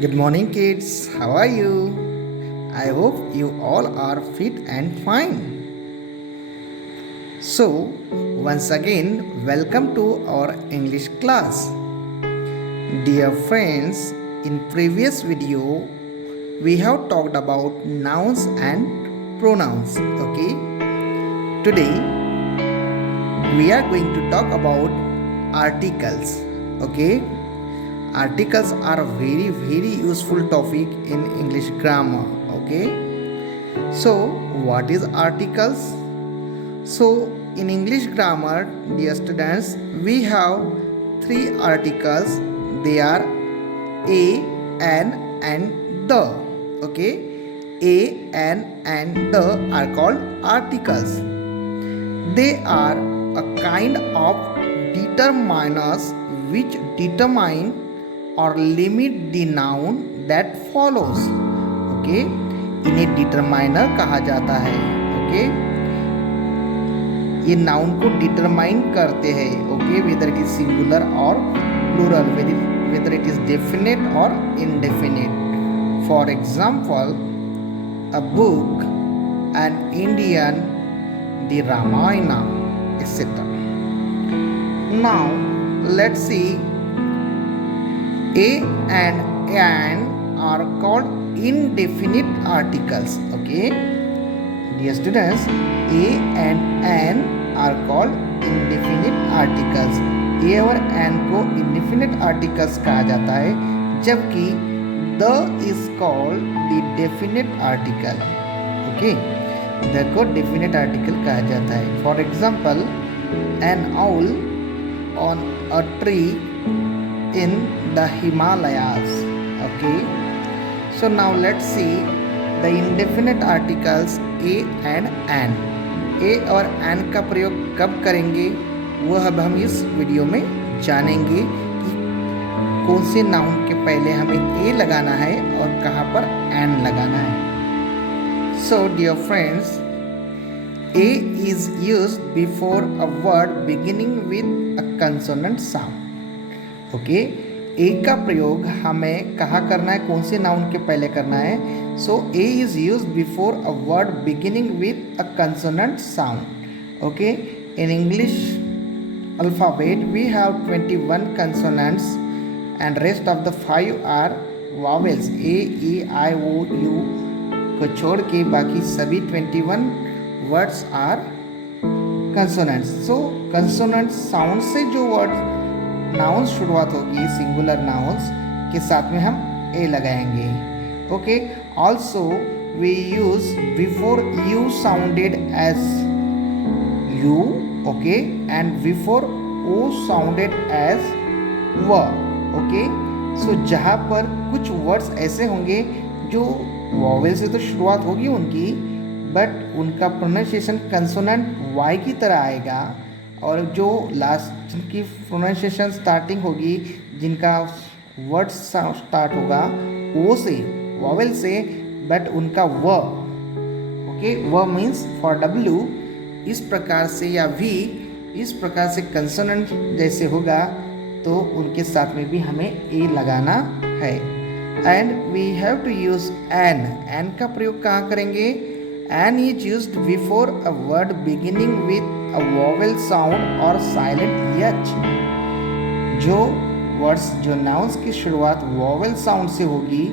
Good morning, kids. How are you? I hope you all are fit and fine. So, once again, welcome to our English class. Dear friends, in previous video, we have talked about nouns and pronouns. Okay, today we are going to talk about articles. Okay, articles are a very useful topic in English grammar. Okay, so what is articles? So in English grammar, dear students, we have three articles. They are a, an, and the. Okay, a, an, and the are called articles. They are a kind of determiners which determine or limit the noun that follows. Okay, इन्हें determiner कहा जाता है. Okay, ये noun को determine करते हैं. Okay, whether it is singular or plural, whether it is definite or indefinite. For example, a book, an Indian, the Ramayana, etc. Now let's see. A and an are called indefinite articles. Okay, dear students, a and an are called indefinite articles. a और an को indefinite articles कहा जाता है, जबकि the is called the definite article. Okay, the को definite article कहा जाता है. For example, an owl on a tree in the Himalayas. Okay, so now let's see the indefinite articles a and an. a और an का प्रयोग कब करेंगे वो अब हम इस वीडियो में जानेंगे कि कौन से नाउन के पहले हमें a लगाना है और कहाँ पर an लगाना है. So dear friends, a is used before a word beginning with a consonant sound. Okay, a का प्रयोग हमें कहाँ करना है, कौन से नाउन के पहले करना है. So a is use before a word beginning with a consonant sound. Okay, in English alphabet we have 21 consonants and rest of the 5 are vowels. A, E, I, O, U को छोड़ के बाकी सभी 21 words are consonants. So consonant sound से जो word nouns शुरुआत होगी, singular nouns के साथ में हम ए लगाएंगे. Okay, also we use before U sounded as U. Okay, and before O sounded as व. ओके, सो जहाँ पर कुछ वर्ड्स ऐसे होंगे जो वॉवेल से तो शुरुआत होगी उनकी, बट उनका प्रोनाउंसिएशन कंसोनेंट वाई की तरह आएगा, और जो लास्ट की प्रोनाउंसिएशन स्टार्टिंग होगी, जिनका वर्ड स्टार्ट होगा ओ से, वॉवेल से, बट उनका व. ओके, व मीन्स फॉर डब्ल्यू. इस प्रकार से या वी इस प्रकार से कंसोनेंट जैसे होगा तो उनके साथ में भी हमें ए लगाना है. And we have to use an. An का प्रयोग कहाँ करेंगे? An is used before a word beginning with a vowel sound और silent h. जो वर्ड्स, जो नाउन्स की शुरुआत वॉवेल साउंड से होगी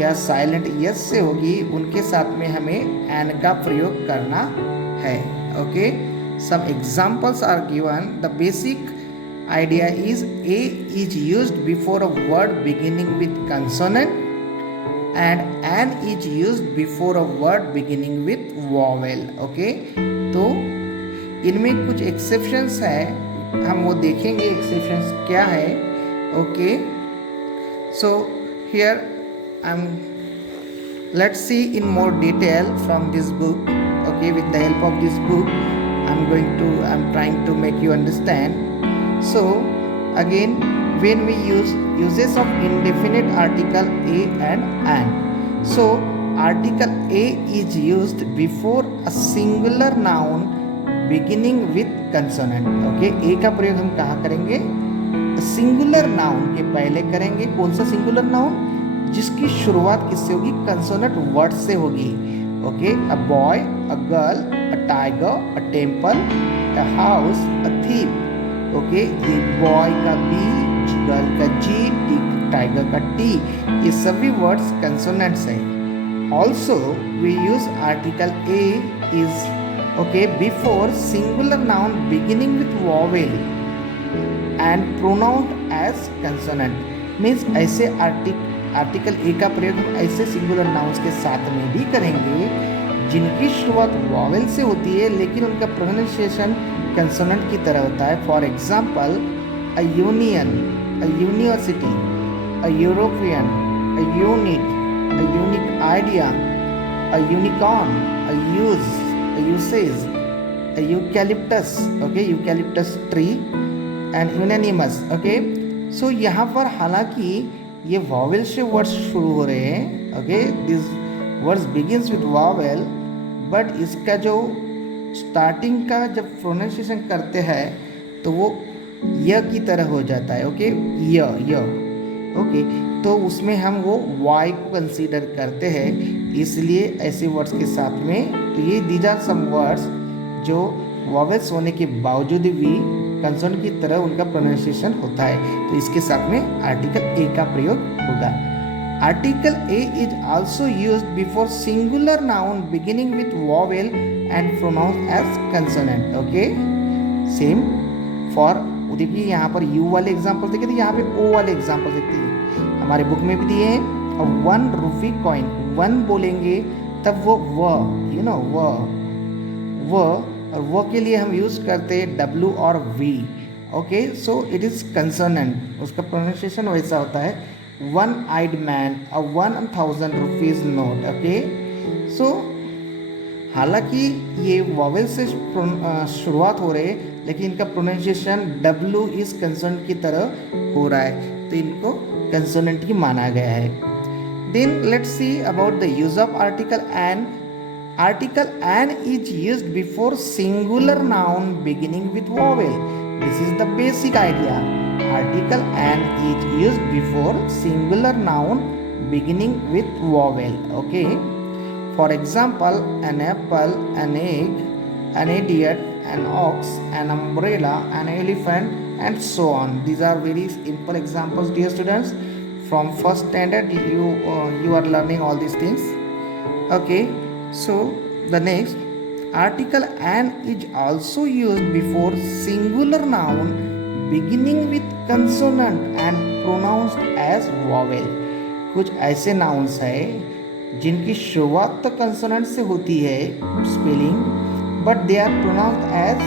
या साइलेंट h से होगी, उनके साथ में हमें एन का प्रयोग करना है. Okay, some examples are given. The basic idea is a is used before a word beginning with consonant and an is used before a word beginning with vowel. Okay, तो इनमें कुछ एक्सेप्शंस है, हम वो देखेंगे एक्सेप्शंस क्या है. Okay, so here I am, let's see in more detail from this book. Okay, with the help of this book I am trying to make you understand. So again, when we use uses of indefinite article a and an. So article a is used before a singular noun beginning with consonant. Okay, a का प्रयोग हम कहाँ करेंगे? Singular noun के पहले करेंगे. कौन सा सिंगुलर नाउन? जिसकी शुरुआत किससे होगी, कंसोनेंट वर्ड से होगी। Okay, a boy, a girl, a tiger, a temple, a house, a thief. Okay, ये बॉय का बी, गर्ल का जी, टाइगर का टी, ये सभी वर्ड्स कंसोनेंट्स हैं। Also we use article a is okay before singular noun beginning with vowel and pronounced as consonant. Means ऐसे article a का प्रयोग हम ऐसे सिंगुलर नाउन्स के साथ में भी करेंगे जिनकी शुरुआत वॉवेल से होती है लेकिन उनका प्रोनाउंसिएशन कंसोनेंट की तरह होता है। For example, a union, a university, a European, a unit, a unique idea, a unicorn, a use, a usage, a eucalyptus, okay, eucalyptus tree and unanimous. Okay, so यहाँ पर हालांकि ये वॉवेल से words शुरू हो रहे हैं, okay, this words begins with vowel, but इसका जो स्टार्टिंग का जब प्रोनाउंसिएशन करते हैं तो वो य की तरह हो जाता है। ओके, य ओके, तो उसमें हम वो वाई को कंसीडर करते हैं, इसलिए ऐसे वर्ड्स के साथ में तो ये दीज आर सम वर्ड्स जो वॉवेल्स होने के बावजूद भी कंसोनेंट की तरह उनका प्रोनाउंसिएशन होता है, तो इसके साथ में आर्टिकल ए का प्रयोग होगा। Article a is also used before singular noun beginning with vowel and pronounced as consonant. Okay, same for, देखिए यहाँ पर यू वाले एग्जाम्पल देखे थे, यहाँ पे ओ वाले एग्जाम्पल देखते हैं, हमारे बुक में भी दिए हैं। 1 रूपी कॉइन, 1 बोलेंगे तब वो व, यू नो, व, और वो के लिए हम यूज करते हैं डब्ल्यू और V. Okay, so it is consonant, उसका प्रोनाउंसिएशन वैसा होता है, 1 eyed man, a 1000 rupees note. Okay, so हालांकि ये वॉवेल से शुरुआत हो रहे हैं लेकिन इनका प्रोनाउंसिएशन डब्ल्यू इज कंसोनेंट की तरह हो रहा है, तो इनको कंसोनेंट ही माना गया है। Then let's see about the use of article an. Article an is used before singular noun beginning with vowel. This is the basic idea. Article an is used before singular noun beginning with vowel. Okay. For example, an apple, an egg, an idiot, an ox, an umbrella, an elephant, and so on. These are very simple examples, dear students. From first standard, you are learning all these things. Okay. So the next, article an is also used before singular noun beginning with consonant and pronounced as vowel. कुछ ऐसे nouns है जिनकी शुरुआत तो consonant से होती है spelling, but they are pronounced as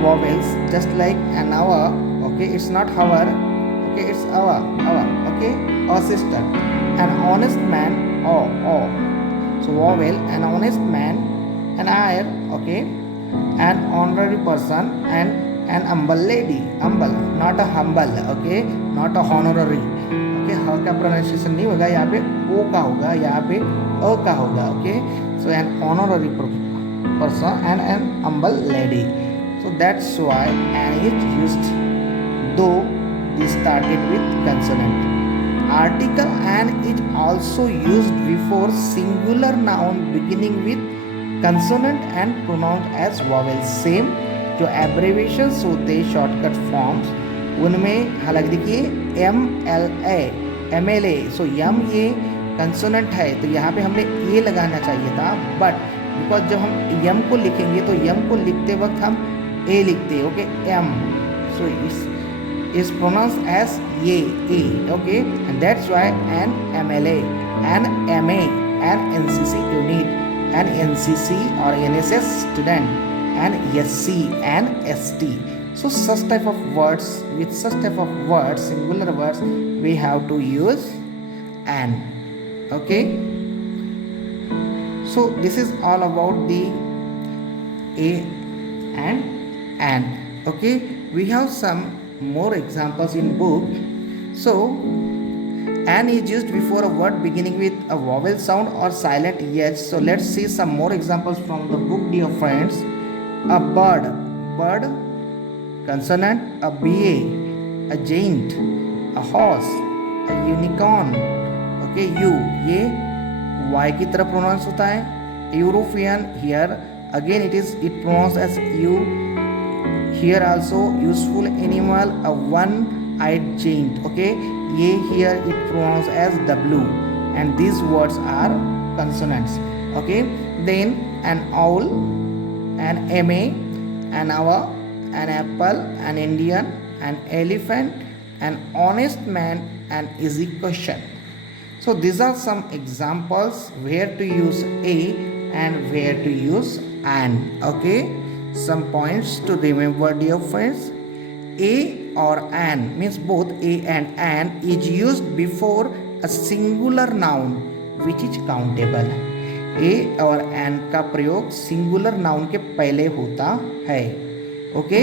vowels, just like an hour. Okay, it's not hour. Okay, it's our, okay, our sister. An honest man, oh. So vowel, an honest man, an heir, okay, an honorary person, and an humble lady, humble, not a humble, okay, not a honorary, okay, ह का pronunciation नहीं होगा, यहाँ पे ओ का होगा, यहाँ पे अ का होगा, okay, so an honorary person and an humble lady, so that's why an is used, though this started with consonant. Article an is also used before singular noun beginning with consonant and pronounced as vowel. Same जो abbreviations होते हैं shortcut forms, उनमें हालांकि देखिए MLA, सो M ये consonant है तो यहाँ पे हमने ए लगाना चाहिए था, बट बिकॉज जब हम M को लिखेंगे तो M को लिखते वक्त हम ए लिखते हैं, okay, M, so is pronounced as A, okay, and that's why an MLA, an MA, an NCC unit, an NCC or NSS student, an SC, an ST. So such type of words, with such type of words, singular words, we have to use an. Okay, so this is all about the A and an. Okay, we have some more examples in book. So an is used before a word beginning with a vowel sound or silent h. So let's see some more examples from the book, dear friends. A bird, consonant, a BA, a giant, a horse, a unicorn, okay U ये y की तरफ pronounce होता है. European here again it pronounce as U. Here also useful animal a one eyed giant. Okay, ye here it pronounced as w, and these words are consonants. Okay, then an owl, an ma, an hour, an apple, an Indian, an elephant, an honest man, an easy question. So these are some examples where to use a and where to use an. Okay, some points to remember, dear friends. A or an means both a and an is used before a singular noun which is countable. A और an का प्रयोग singular noun के पहले होता है. Okay,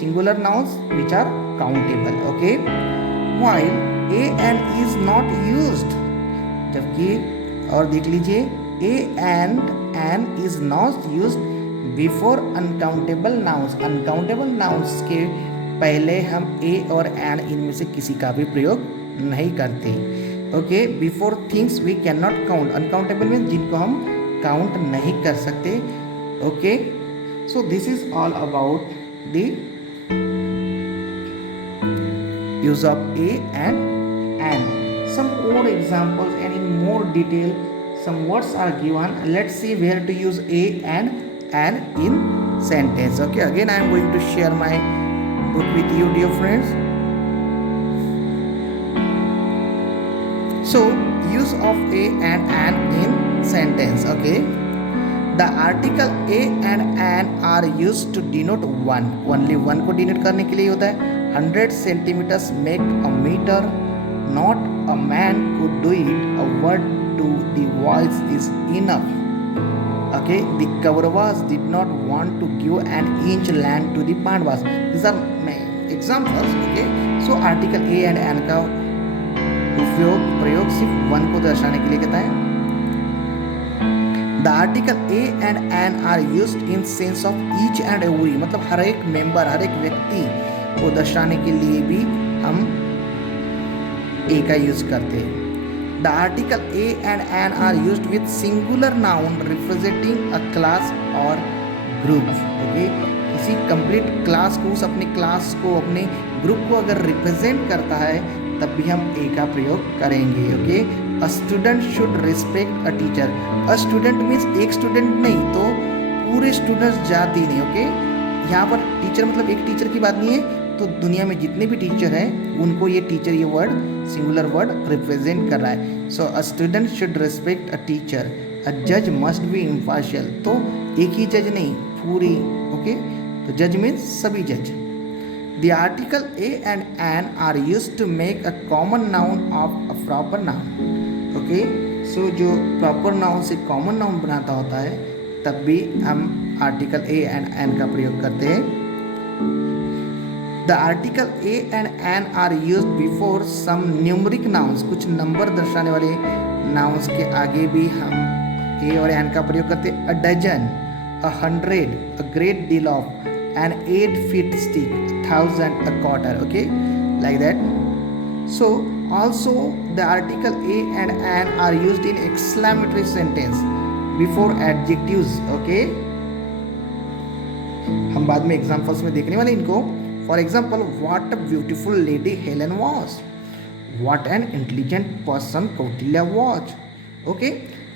singular nouns which are countable. Okay, while a and is not used, जबकि और देख लीजिए a and an is not used before uncountable nouns. uncountable nouns के पहले हम ए और एन इनमें से किसी का भी प्रयोग नहीं करते. Okay, before things we can not count. Uncountable means जिनको हम काउंट नहीं कर सकते. Okay, so this is all about the use of a and an. Some more examples and in more detail some words are given. Let's see where to use a and an in sentence. Okay, again I am going to share my book with you, dear friends. So use of a and an in sentence. Okay, the article a and an are used to denote one. Only one को denote करने के लिए होता है. 100 centimeters make a meter. Not a man could do it. A word to the voice is enough. Okay, the Kauravas did not want to give an inch land to the Pandavas. These are examples. Okay, so article a and an का उपयोग प्रयोग सिर्फ one को दर्शाने के लिए कहता है. The article a and an are used in sense of each and every. मतलब हर एक मेंबर, हर एक व्यक्ति को दर्शाने के लिए भी हम a का यूज करते हैं. The article a and an are used with singular noun representing a class or group. Okay, किसी कंप्लीट क्लास को, उस अपने क्लास को, अपने ग्रुप को अगर रिप्रेजेंट करता है तब भी हम a का प्रयोग करेंगे. Okay, a student should respect a teacher. A student means एक स्टूडेंट नहीं तो पूरे स्टूडेंट्स जाति नहीं. ओके, यहाँ पर टीचर मतलब एक टीचर की बात नहीं है, तो दुनिया में जितने भी टीचर हैं उनको ये टीचर, ये वर्ड सिंगुलर वर्ड रिप्रेजेंट कर रहा है. So a student should respect a teacher. A जज मस्ट बी इम्पार्शियल. तो एक ही जज नहीं, पूरी. ओके, तो जज मीन्स सभी जज. The article a and an are used to make a common noun of a proper noun. Okay, so जो प्रॉपर नाउन से कॉमन नाउन बनाता होता है तब भी हम आर्टिकल ए एंड एन का प्रयोग करते हैं. The article a and an are used before some numeric nouns. कुछ नंबर दर्शाने वाले nouns के आगे भी हम a और an का प्रयोग करते हैं. A dozen, 100, a great deal of, an 8-foot stick, 1,000, a quarter. Okay, like that. So also the article a and an are used in exclamatory sentence before adjectives. Okay, हम बाद में examples में देखने वाले इनको. For example, what a beautiful lady Helen was. What an intelligent person Kautilya was. Okay,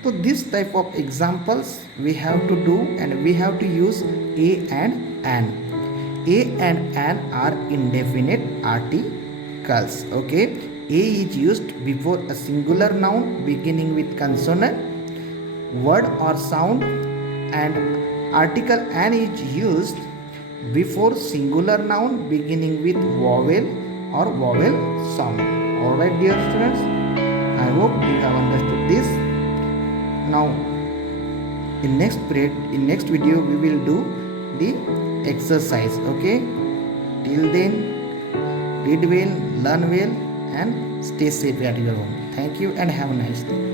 so this type of examples we have to do, and we have to use a and an. A and an are indefinite articles. Okay, a is used before a singular noun beginning with consonant, word or sound, and article an is used before singular noun beginning with vowel or vowel sound. Alright, dear students, I hope you have understood this. Now in next period, in next video we will do the exercise. Okay, till then read well, learn well, and stay safe at your home. Thank you and have a nice day.